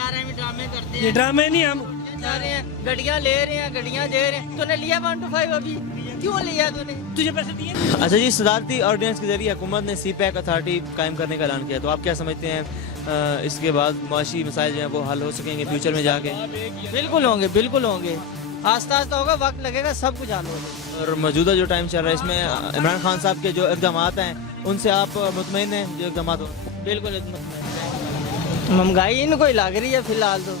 ड्रामे करते हैं। ये ड्रामे नहीं, हम जा रहे हैं, गड्डियाँ ले रहे हैं, गड्डियाँ दे रहे हैं। तूने लिया 1 to 5 अभी? क्यों लिया तूने? तुझे पैसे दिए। अच्छा जी, सदारती ऑर्डिनेंस के जरिए हुकूमत ने CPAC अथॉरिटी कायम करने का ऐलान किया, तो आप क्या समझते हैं इसके बाद मुआशी मसाइल जो हैं वो हल हो सकेंगे फ्यूचर में जाके? बिल्कुल होंगे, बिल्कुल होंगे। आस्ता आस्ता होगा, वक्त लगेगा, सब कुछ हल होगा। और मौजूदा जो टाइम चल रहा है इसमें इमरान खान साहब के जो इक़दाम हैं उनसे आप मुतमईन हैं जो इक़दाम हो? बिल्कुल महंगाई इनको ही लग रही है फिलहाल तो।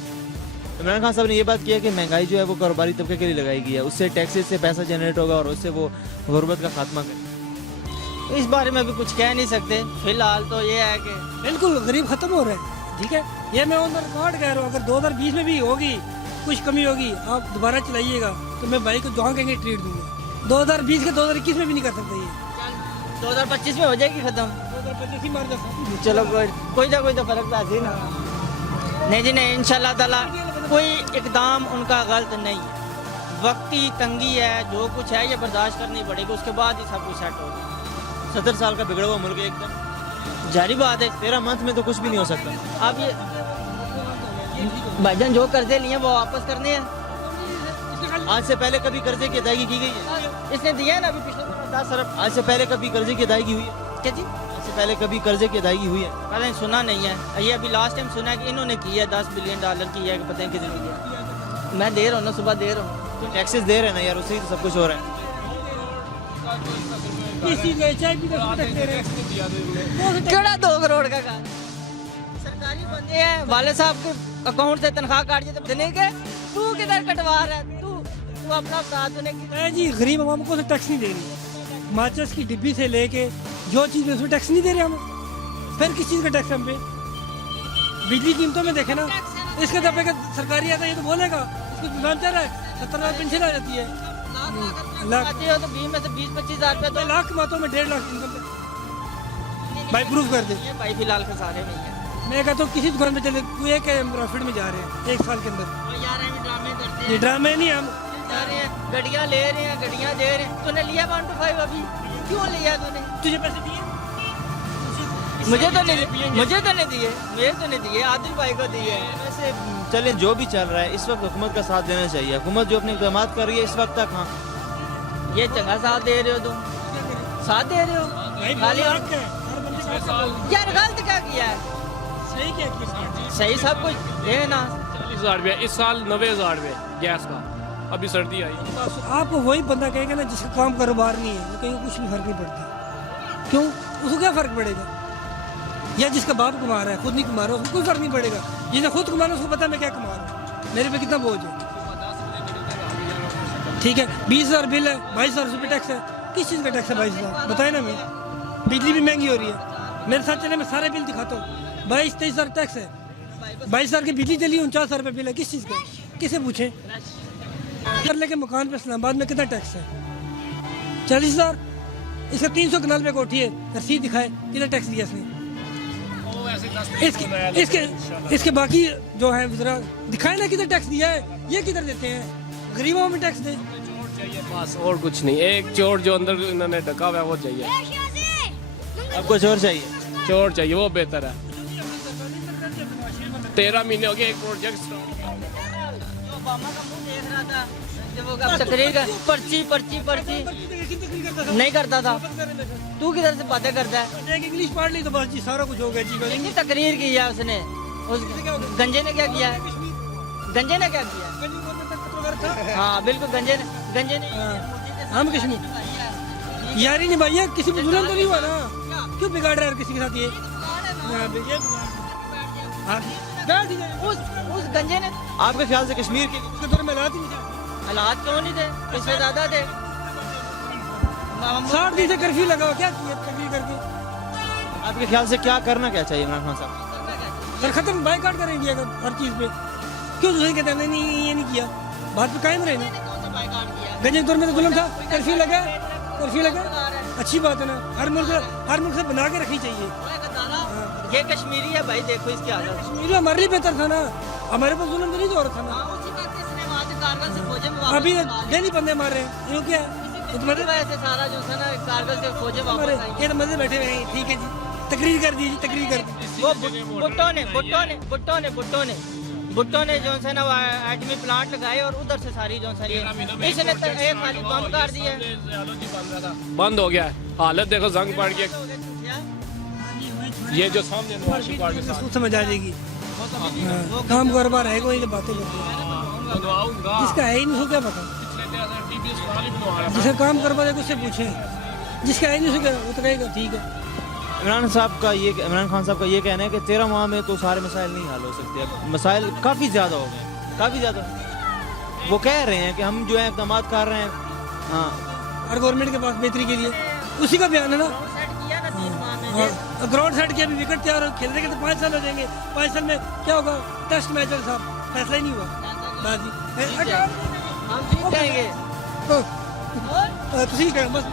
इमरान खान साहब ने ये बात किया कि महंगाई जो है वो कारोबारी तबके के लिए लगाई गई है, उससे टैक्सेस से पैसा जनरेट होगा और उससे वो गुर्बत का खात्मा करें। इस बारे में भी कुछ कह नहीं सकते। फिलहाल तो ये है कि बिल्कुल गरीब खत्म हो रहे हैं। ठीक है, ये मैं ऑन द रिकॉर्ड कह रहा हूँ, अगर 2020 में भी होगी कुछ कमी होगी, आप दोबारा चलाइएगा तो मैं भाई को जहाँ कहेंगे ट्रीट दूंगा। 2020 के 2021 में भी नहीं कर सकते ये। 2025 में हो जाएगी खत्म। 2025 ही मार जाता। चलो कोई तो फर्क तो ही ना। नहीं जी नहीं, इंशाल्लाह ताला कोई इकदाम उनका गलत नहीं। वक्ती तंगी है, जो कुछ है ये बर्दाश्त करनी पड़ेगी, उसके बाद ही सब कुछ सेट होगा। 70 साल का बिगड़ा हुआ मुल्क एकदम जारी बात है। 13 मंथ में तो कुछ भी नहीं हो सकता। अब ये भाईजान जो कर्जे लिए वो वापस करने हैं। आज से पहले कभी कर्जे की अदायगी की गई है? इसने दिया है ना अभी पिछले 10 अरब। आज से पहले कभी कर्जे की अदायगी हुई है? क्या जी? आज से पहले कभी कर्जे की अदायगी हुई है? पहले सुना नहीं है, ये अभी लास्ट टाइम सुना है कि इन्होंने की है $10 बिलियन की है, कि पता नहीं कितनी की है। मैं दे रहा हूँ ना, सुबह दे रहा हूँ। तो टैक्सेस दे रहे हैं ना यार, उससे ही तो सब कुछ हो रहा है। केड़ा 2 करोड़ का काम? सरकारी बंदे हैं, वाले साहब के अकाउंट से तनख्वाह काट तो देने के, तू किधर कटवा रहा है? तू अपना साथ देने की। जी गरीब आवाम को तो टैक्स नहीं दे रही। माचिस की डिब्बी से लेके जो चीज़ में उसमें टैक्स नहीं दे रहे हम, फिर किस चीज़ का टैक्स हम पे? बिजली कीमतों में देखे ना, इसके दफे का सरकारी आता है ये तो बोलेगा, इसको निजाम चल रहा है, 70 लाख पेंशन आ जाती है। लाख आती हो तो 20 में से 20-25 हज़ार रुपये तो लाख कमाता हूँ मैं, 1.5 लाख इनकम भाई प्रूफ कर दे। ये भाई फिलहाल के सारे नहीं है। मैं कहता हूँ किसी दुकान पे चले, कोई एक प्रॉफिट में जा रहे हैं 1 साल के अंदर। यार हम ड्रामे करते ये ड्रामे नहीं, हम जा रहे हैं, गड्डियाँ ले रहे हैं, गड्डियाँ दे रहे हैं। तूने लिया 1 to 5 अभी? क्यों लिया तूने? तुझे पैसे दिए? मुझे तो नहीं दिए, मुझे तो नहीं दिए, आदिल भाई को दिए। वैसे चलें, जो भी चल रहा है इस वक्त हुकूमत का साथ देना चाहिए। हुकूमत जो अपने इक़दाम कर रही है इस वक्त तक, हाँ ये चंगा साथ दे रहे हो तुम, साथ दे रहे हो खाली। हक है हर बंदे का हक है। यार गलत क्या किया है? सही क्या किया? सही सब कुछ देना। 40,000 रुपया इस साल, 90,000 रुपये गैस का। अभी सर्दी आई। आपको वही बंदा कहेगा ना जिसका काम कारोबार नहीं है, वो कहेगा कुछ भी फर्क नहीं पड़ता। क्यों? उसको क्या फर्क पड़ेगा? या जिसका बाप कमा रहा है, खुद नहीं कमा रहा, उसको कोई फर्क नहीं पड़ेगा। जिसने खुद कमा रहा है उसको पता है मैं क्या कमा रहा हूँ, मेरे पे कितना बोझ है। ठीक है, 20,000 बिल है, 22,000 रुपये टैक्स है। किस चीज़ का टैक्स है 22,000? बताए ना। मैं बिजली भी महंगी हो रही है, मेरे साथ चले मैं सारे बिल दिखाता हूँ। 22-23,000 टैक्स है, 22,000 की बिजली चली, 49,000 रुपये बिल है। किस चीज़ का? किसे पूछे? कर लेके मकान पे इस्लामाबाद में कितना टैक्स है? 40,000। इसका 300 कनाल पे कोठी है, रसीद दिखाए कितना टैक्स दिया इसने। इसके बाकी जो है जरा दिखाए ना कितना टैक्स दिया है। ये किधर देते हैं? गरीबों में टैक्स दे। बस और कुछ नहीं, एक चोर जो अंदर इन्होंने ढका हुआ है वो चाहिए। आपको चोर चाहिए? चोर चाहिए, वो बेहतर है। 13 महीने हो गए एक प्रोजेक्ट ओबामा का मुंह देख रहा था जब वो तकरीर का पर्ची नहीं करता था। तू किधर से बातें करता है? इंग्लिश पढ़ ली तो बस जी सारा कुछ हो गया जी। कितनी तकरीर की है उसने। उस गंजे ने क्या किया है? गंजे ने क्या किया? हाँ बिल्कुल, गंजे ने हम कश्मीर यारी नहीं भाई, किसी पे जुल्म तो नहीं हुआ ना? क्यों बिगाड़ रहा है किसी के साथ? ये उस गंजे ने आपके ख्याल से कश्मीर के दौर में हालात ही नहीं थे। हालात क्यों नहीं थे? इससे ज्यादा थे। 60 दिन से कर्फ्यू लगाओ, क्या किया तकरीर करके? आपके ख्याल से क्या करना क्या चाहिए इमरान खान साहब? सर खत्म, बाइकाट करें इंडिया का हर चीज़ पे। क्यों दूसरे कहते हैं नहीं ये नहीं किया? बात पे कायम रहे ना। गंजे दौर में तो जुल्म था, कर्फ्यू लगा। अच्छी बात है ना, हर मुल्क से बना के रखनी चाहिए। ये कश्मीरी है भाई, देखो इसकी हालत। कश्मीरी हमारे लिए बेहतर था ना, हमारे पास जुल्म तो नहीं हो रहा था ना। अभी डेली बंदे मार रहे हैं, क्यों? क्या है वैसे सारा जो था ना कारगिल से फौजें वापस आई। ये तो मजे बैठे हुए हैं। ठीक है जी, तकरीर कर दीजिए, तकरीर कर दीजिए। वो भुट्टो ने भुट्टो ने जो है ना वो एटमी प्लांट लगाए और उधर से सारी जो है इसने तो एक खाली बंद कर दिया बंद हो गया है। हालत देखो जंग पड़ गया। ये जो सामने नवाशी पार्क के साथ समझ आ जाएगी। हाँ, काम कारोबार है कोई तो बातें करते हैं। जिसका है ही नहीं, उसको क्या पता। जिसका काम कारोबार है उससे पूछे, जिसका है नहीं उसको वो तो कहेगा ठीक है। इमरान खान साहब का ये कहना है कि 13 माह में तो सारे मसाइल नहीं हल हो सकते, मसाइल काफ़ी ज़्यादा हो गए, काफ़ी ज़्यादा। वो कह रहे हैं कि हम जो है इक़दाम कर रहे हैं। हाँ, हर गवर्नमेंट के पास बेहतरी के लिए उसी का बयान है ना। ग्राउंड सेट किया, अभी विकेट तैयार हो, खेलने के तो 5 साल हो जाएंगे। 5 साल में क्या होगा? टेस्ट मैच है साहब, फैसला ही नहीं हुआ। हम ठीक कहेंगे। ਤੁਸੀਂ ਕਹਿ ਬਸ